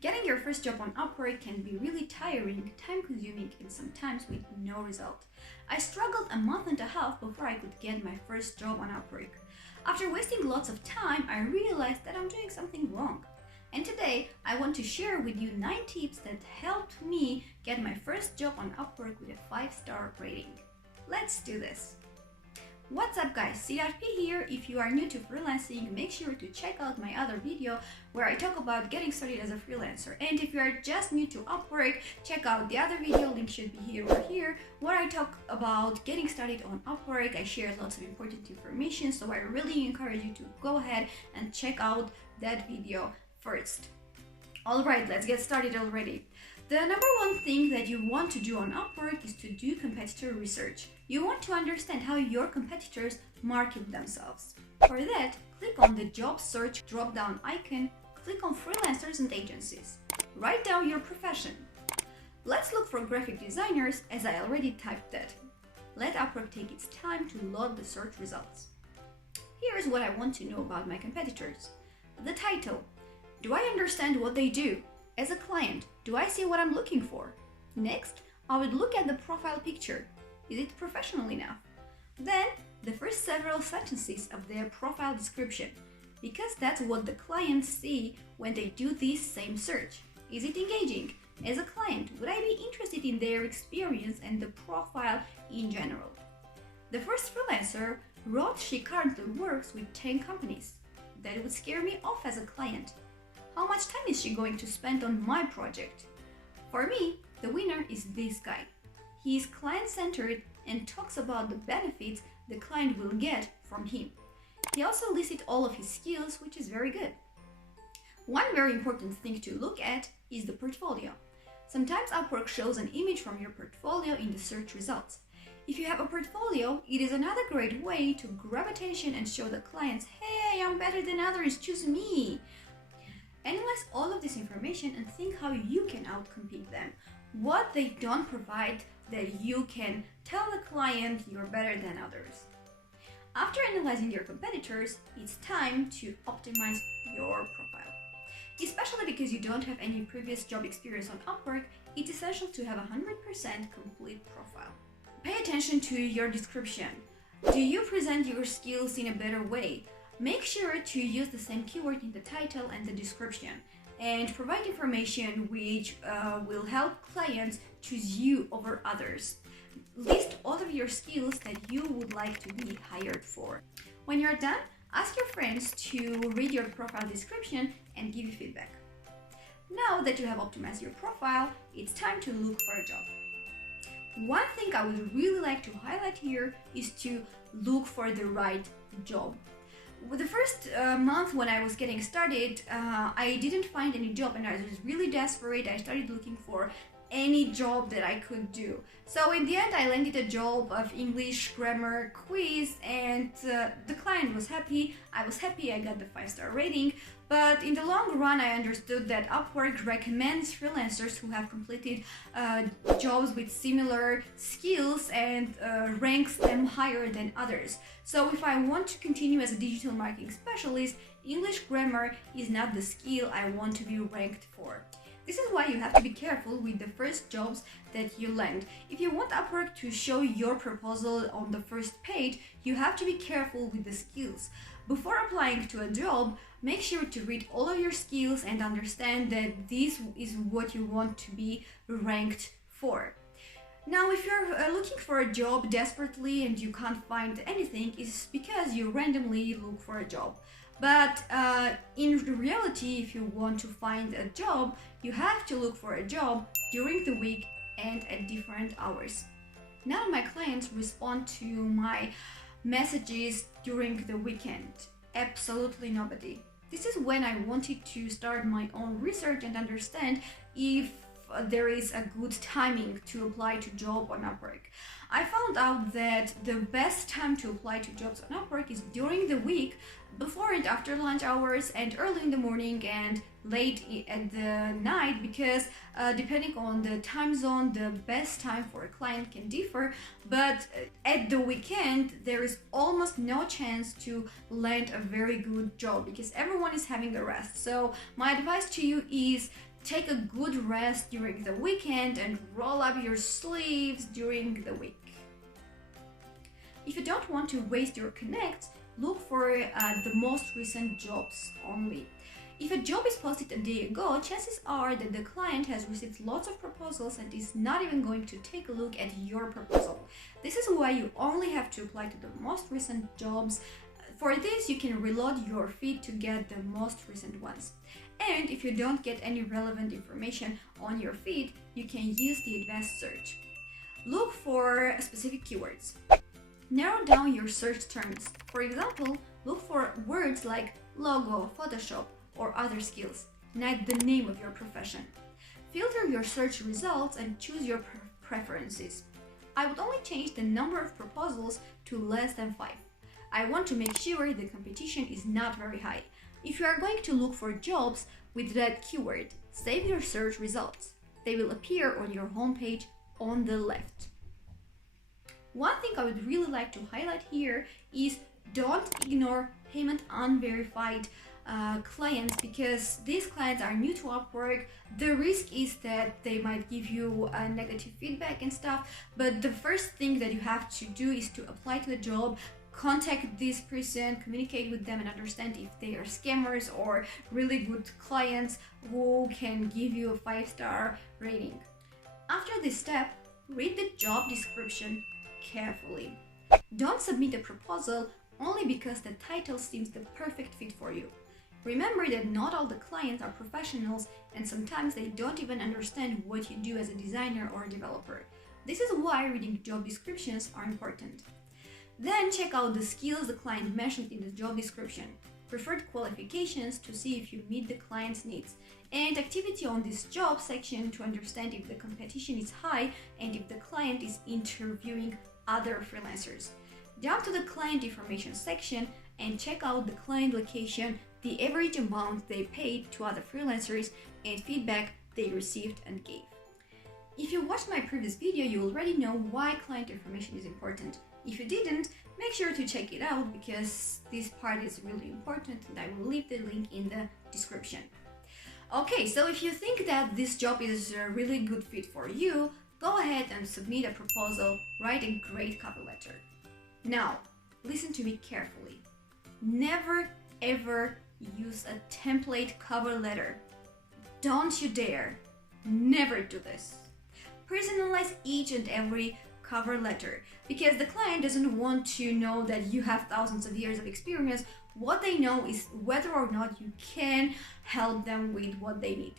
Getting your first job on Upwork can be really tiring, time-consuming, and sometimes with no result. I struggled a month and a half before I could get my first job on Upwork. After wasting lots of time, I realized that I'm doing something wrong. And today, I want to share with you 9 tips that helped me get my first job on Upwork with a 5-star rating. Let's do this! What's up guys, Sirarpi here. If you are new to freelancing, make sure to check out my other video where I talk about getting started as a freelancer. And if you are just new to Upwork, check out the other video, link should be here or here, where I talk about getting started on Upwork. I share lots of important information, so I really encourage you to go ahead and check out that video first. Alright, let's get started already. The number one thing that you want to do on Upwork is to do competitor research. You want to understand how your competitors market themselves. For that, click on the job search drop-down icon, click on freelancers and agencies. Write down your profession. Let's look for graphic designers, as I already typed that. Let Upwork take its time to load the search results. Here's what I want to know about my competitors. The title. Do I understand what they do? As a client, do I see what I'm looking for? Next, I would look at the profile picture. Is it professional enough? Then, the first several sentences of their profile description, because that's what the clients see when they do this same search. Is it engaging? As a client, would I be interested in their experience and the profile in general? The first freelancer wrote she currently works with 10 companies. That would scare me off as a client. How much time is she going to spend on my project? For me, the winner is this guy. He is client-centered and talks about the benefits the client will get from him. He also listed all of his skills, which is very good. One very important thing to look at is the portfolio. Sometimes Upwork shows an image from your portfolio in the search results. If you have a portfolio, it is another great way to grab attention and show the clients, hey, I'm better than others, choose me. Analyze all of this information and think how you can outcompete them. What they don't provide that you can tell the client you're better than others. After analyzing your competitors, it's time to optimize your profile. Especially because you don't have any previous job experience on Upwork, it's essential to have a 100% complete profile. Pay attention to your description. Do you present your skills in a better way? Make sure to use the same keyword in the title and the description, and provide information which will help clients choose you over others. List all of your skills that you would like to be hired for. When you're done, ask your friends to read your profile description and give you feedback. Now that you have optimized your profile, it's time to look for a job. One thing I would really like to highlight here is to look for the right job. The first month when I was getting started, I didn't find any job and I was really desperate. I started looking for any job that I could do. So in the end, I landed a job of English grammar quiz, and the client was happy. I was happy, I got the 5-star rating. But in the long run, I understood that Upwork recommends freelancers who have completed jobs with similar skills and ranks them higher than others. So if I want to continue as a digital marketing specialist, English grammar is not the skill I want to be ranked for. This is why you have to be careful with the first jobs that you land. If you want Upwork to show your proposal on the first page, you have to be careful with the skills. Before applying to a job, make sure to read all of your skills and understand that this is what you want to be ranked for. Now, if you're looking for a job desperately and you can't find anything, it's because you randomly look for a job. But in reality, if you want to find a job, you have to look for a job during the week and at different hours. None of my clients respond to my messages during the weekend. Absolutely nobody. This is when I wanted to start my own research and understand if there is a good timing to apply to job on Upwork. I found out that the best time to apply to jobs on Upwork is during the week, before and after lunch hours, and early in the morning and late at the night, because depending on the time zone, the best time for a client can differ. But at the weekend, there is almost no chance to land a very good job because everyone is having a rest. So my advice to you is take a good rest during the weekend and roll up your sleeves during the week. If you don't want to waste your connects, look for the most recent jobs only. If a job is posted a day ago, chances are that the client has received lots of proposals and is not even going to take a look at your proposal. This is why you only have to apply to the most recent jobs. For this, you can reload your feed to get the most recent ones. And if you don't get any relevant information on your feed, you can use the advanced search. Look for specific keywords. Narrow down your search terms. For example, look for words like logo, Photoshop, or other skills, not the name of your profession. Filter your search results and choose your preferences. I would only change the number of proposals to less than 5. I want to make sure the competition is not very high. If you are going to look for jobs with that keyword, save your search results. They will appear on your homepage on the left. One thing I would really like to highlight here is don't ignore payment unverified clients, because these clients are new to UpWork. The risk is that they might give you negative feedback and stuff, but the first thing that you have to do is to apply to the job, contact this person, communicate with them and understand if they are scammers or really good clients who can give you a 5-star rating. After this step, read the job description carefully. Don't submit a proposal only because the title seems the perfect fit for you. Remember that not all the clients are professionals, and sometimes they don't even understand what you do as a designer or a developer. This is why reading job descriptions are important. Then check out the skills the client mentioned in the job description, preferred qualifications to see if you meet the client's needs, and activity on this job section to understand if the competition is high and if the client is interviewing other freelancers. Down to the client information section and check out the client location, the average amount they paid to other freelancers, and feedback they received and gave. If you watched my previous video, you already know why client information is important. If you didn't, make sure to check it out because this part is really important, and I will leave the link in the description. Okay, so if you think that this job is a really good fit for you, go ahead and submit a proposal, write a great cover letter. Now, listen to me carefully. Never ever use a template cover letter. Don't you dare. Never do this. Personalize each and every cover letter because the client doesn't want to know that you have thousands of years of experience. What they know is whether or not you can help them with what they need.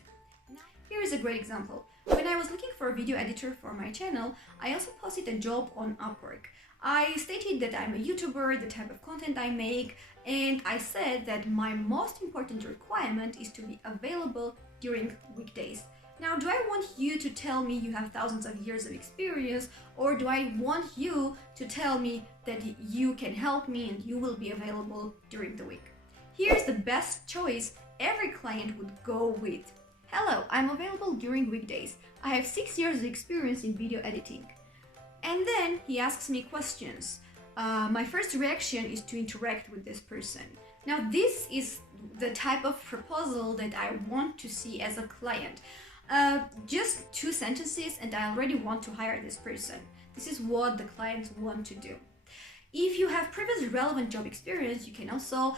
Here is a great example. When I was looking for a video editor for my channel, I also posted a job on UpWork. I stated that I'm a YouTuber, the type of content I make, and I said that my most important requirement is to be available during weekdays. Now, do I want you to tell me you have thousands of years of experience, or do I want you to tell me that you can help me and you will be available during the week? Here's the best choice every client would go with. Hello, I'm available during weekdays. I have 6 years of experience in video editing. And then he asks me questions. My first reaction is to interact with this person. Now, this is the type of proposal that I want to see as a client. Just 2 sentences and I already want to hire this person. This is what the clients want to do. If you have previous relevant job experience, you can also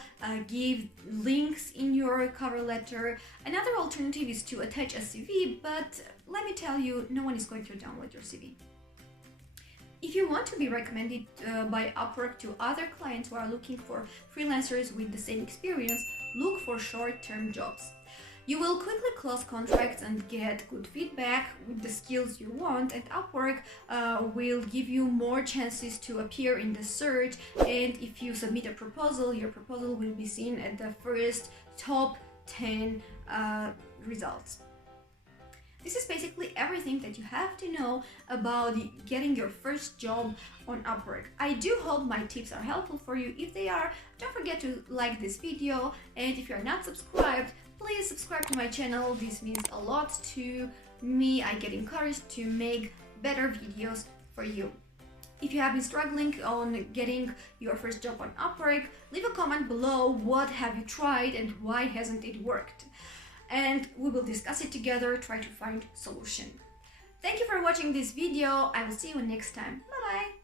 give links in your cover letter. Another alternative is to attach a CV, but let me tell you, no one is going to download your CV. If you want to be recommended by UpWork to other clients who are looking for freelancers with the same experience, look for short-term jobs. You will quickly close contracts and get good feedback with the skills you want, and UpWork will give you more chances to appear in the search, and if you submit a proposal, your proposal will be seen at the first top 10 results. This is basically everything that you have to know about getting your first job on UpWork. I do hope my tips are helpful for you. If they are, don't forget to like this video, and if you are not subscribed, please subscribe to my channel. This means a lot to me. I get encouraged to make better videos for you. If you have been struggling on getting your first job on UpWork, leave a comment below. What have you tried and why hasn't it worked? and we will discuss it together, try to find solution. Thank you for watching this video. I will see you next time. Bye bye.